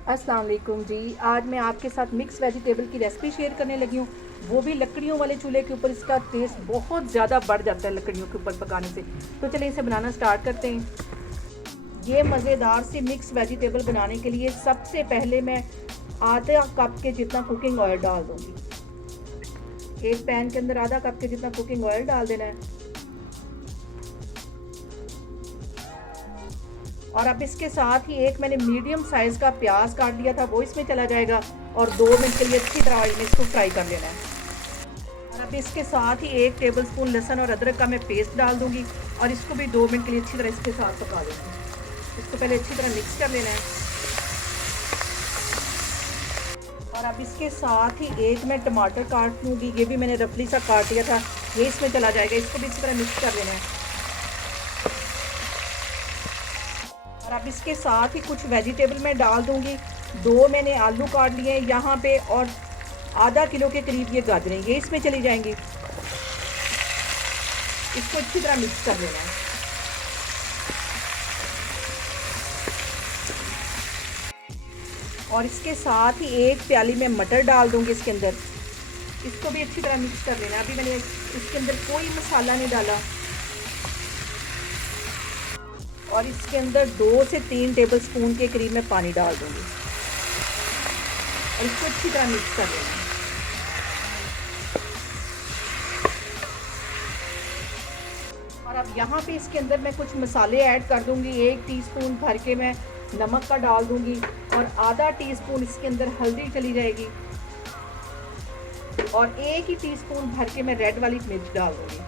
अस्सलाम वालेकुम जी। आज मैं आपके साथ मिक्स वेजिटेबल की रेसिपी शेयर करने लगी हूँ, वो भी लकड़ियों वाले चूल्हे के ऊपर। इसका टेस्ट बहुत ज़्यादा बढ़ जाता है लकड़ियों के ऊपर पकाने से। तो चलिए इसे बनाना स्टार्ट करते हैं। ये मज़ेदार से मिक्स वेजिटेबल बनाने के लिए सबसे पहले मैं आधा कप के जितना कुकिंग ऑयल डाल दूँगी। एक पैन के अंदर आधा कप के जितना कुकिंग ऑयल डाल देना है। और अब इसके साथ ही एक मैंने मीडियम साइज़ का प्याज काट लिया था, वो इसमें चला जाएगा और 2 मिनट के लिए अच्छी तरह ऑयल में इसको फ्राई कर लेना है। और अब इसके साथ ही 1 टेबलस्पून लहसुन और अदरक का मैं पेस्ट डाल दूंगी और इसको भी 2 मिनट के लिए अच्छी तरह इसके साथ पका लूँगी। इसको पहले अच्छी तरह मिक्स कर लेना है। और अब इसके साथ ही एक मैं टमाटर काट लूँगी, ये भी मैंने रफली सा काट लिया था, ये इसमें चला जाएगा। इसको भी इसी तरह मिक्स कर लेना है। और अब इसके साथ ही कुछ वेजिटेबल मैं डाल दूंगी। 2 मैंने आलू काट लिए हैं यहाँ पे और आधा किलो के करीब ये गाजरें, ये इसमें चली जाएंगी। इसको अच्छी तरह मिक्स कर लेना है। और इसके साथ ही 1 प्याली में मटर डाल दूंगी इसके अंदर। इसको भी अच्छी तरह मिक्स कर लेना है। अभी मैंने इसके अंदर कोई मसाला नहीं डाला। और इसके अंदर 2 से 3 टेबलस्पून के करीब मैं पानी डाल दूंगी और इसको अच्छी तरह मिक्स कर लेना है। और अब यहाँ पे इसके अंदर मैं कुछ मसाले ऐड कर दूंगी। 1 टीस्पून भर के मैं नमक का डाल दूंगी और आधा टीस्पून इसके अंदर हल्दी चली जाएगी और 1 ही टीस्पून भर के मैं रेड वाली मिर्च डाल दूंगी।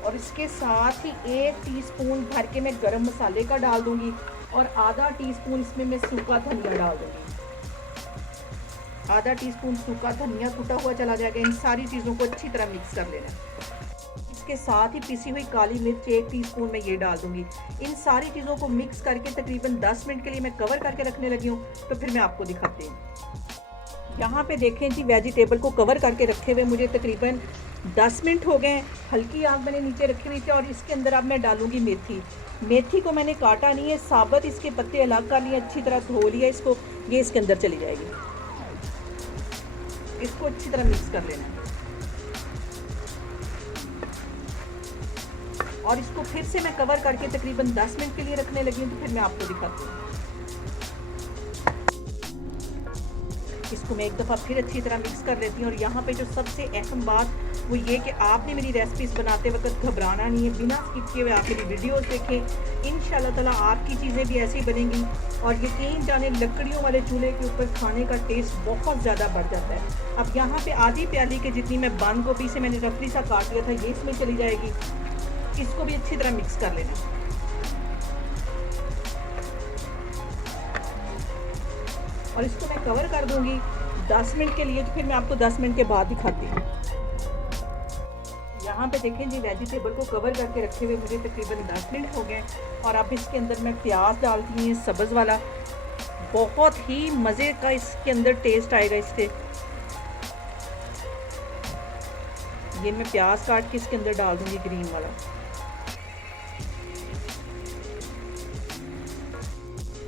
और इसके साथ ही 1 टीस्पून भर के मैं गरम मसाले का डाल दूंगी और आधा टीस्पून इसमें मैं सूखा धनिया डाल दूंगी। आधा टीस्पून सूखा धनिया कुटा हुआ चला जाएगा। इन सारी चीज़ों को अच्छी तरह मिक्स कर लेना। इसके साथ ही पिसी हुई काली मिर्च 1 टीस्पून मैं ये डाल दूंगी। इन सारी चीज़ों को मिक्स करके तकरीबन 10 मिनट के लिए मैं कवर करके रखने लगी हूँ। तो फिर मैं आपको दिखाती हूँ। यहाँ पे देखें जी, वेजिटेबल को कवर करके रखे हुए मुझे तकरीबन 10 मिनट हो गए। हल्की आग मैंने नीचे रखी हुई थी। और इसके अंदर अब मैं डालूंगी मेथी। मेथी को मैंने काटा नहीं है, साबुत इसके पत्ते अलग कर लिए, अच्छी तरह धो लिया इसको। ये इसके अंदर चली जाएगी। इसको अच्छी तरह मिक्स कर लेना है और इसको फिर से मैं कवर करके तकरीबन 10 मिनट के लिए रखने लगी हूँ। तो फिर मैं आपको दिखाती हूँ। इसको मैं एक दफ़ा फिर अच्छी तरह मिक्स कर लेती हूँ। और यहाँ पे जो सबसे अहम बात वो ये कि आपने मेरी रेसिपीज़ बनाते वक्त घबराना नहीं है। बिना स्किप किए हुए आप मेरी वीडियोस देखें। इंशाल्लाह ताला आपकी चीज़ें भी ऐसी बनेंगी और यकीन जाने लकड़ियों वाले चूल्हे के ऊपर खाने का टेस्ट बहुत ज़्यादा बढ़ जाता है। अब यहाँ पे आधी प्याली के जितनी मैं बंद गोभी से मैंने रफली सा काट लिया था, ये इसमें चली जाएगी। इसको भी अच्छी तरह मिक्स कर लेना और इसको मैं कवर कर दूंगी 10 मिनट के लिए। तो फिर मैं आपको 10 मिनट के बाद दिखाती हूँ। यहाँ पे देखें जी, वेजिटेबल को कवर करके रखे हुए मुझे तकरीबन 10 मिनट हो गए। और अब इसके अंदर मैं प्याज डालती हूँ, सब्ज़ वाला। बहुत ही मज़े का इसके अंदर टेस्ट आएगा इससे। ये मैं प्याज काट के इसके अंदर डाल दूंगी, ग्रीन वाला।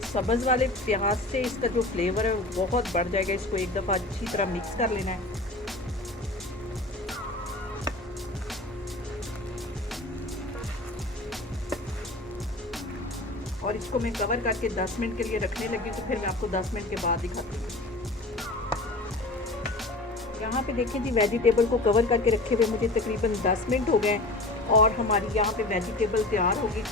सब्ज़ वाले प्याज से इसका जो फ्लेवर है वो बहुत बढ़ जाएगा। इसको एक दफ़ा अच्छी तरह मिक्स कर लेना है। और इसको मैं कवर करके 10 मिनट के लिए रखने लगी। तो फिर मैं आपको 10 मिनट के बाद दिखाती हूँ। यहाँ पे देखें जी, वेजिटेबल को कवर करके रखे हुए मुझे तकरीबन 10 मिनट हो गए और हमारी यहाँ पे वेजिटेबल तैयार होगी।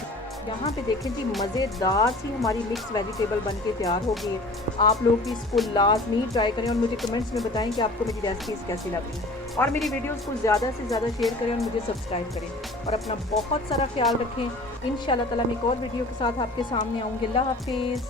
यहाँ पे देखें जी, मज़ेदार सी हमारी मिक्स वेजिटेबल बनके तैयार हो गई है। आप लोग भी इसको लाजमी ट्राई करें और मुझे कमेंट्स में बताएं कि आपको मेरी रेसिपीज़ कैसी लग रही हैं। और मेरी वीडियोस को ज़्यादा से ज़्यादा शेयर करें और मुझे सब्सक्राइब करें और अपना बहुत सारा ख्याल रखें। इंशाल्लाह ताला मैं एक और वीडियो के साथ आपके सामने आऊँगी। अल्लाह हाफिज़।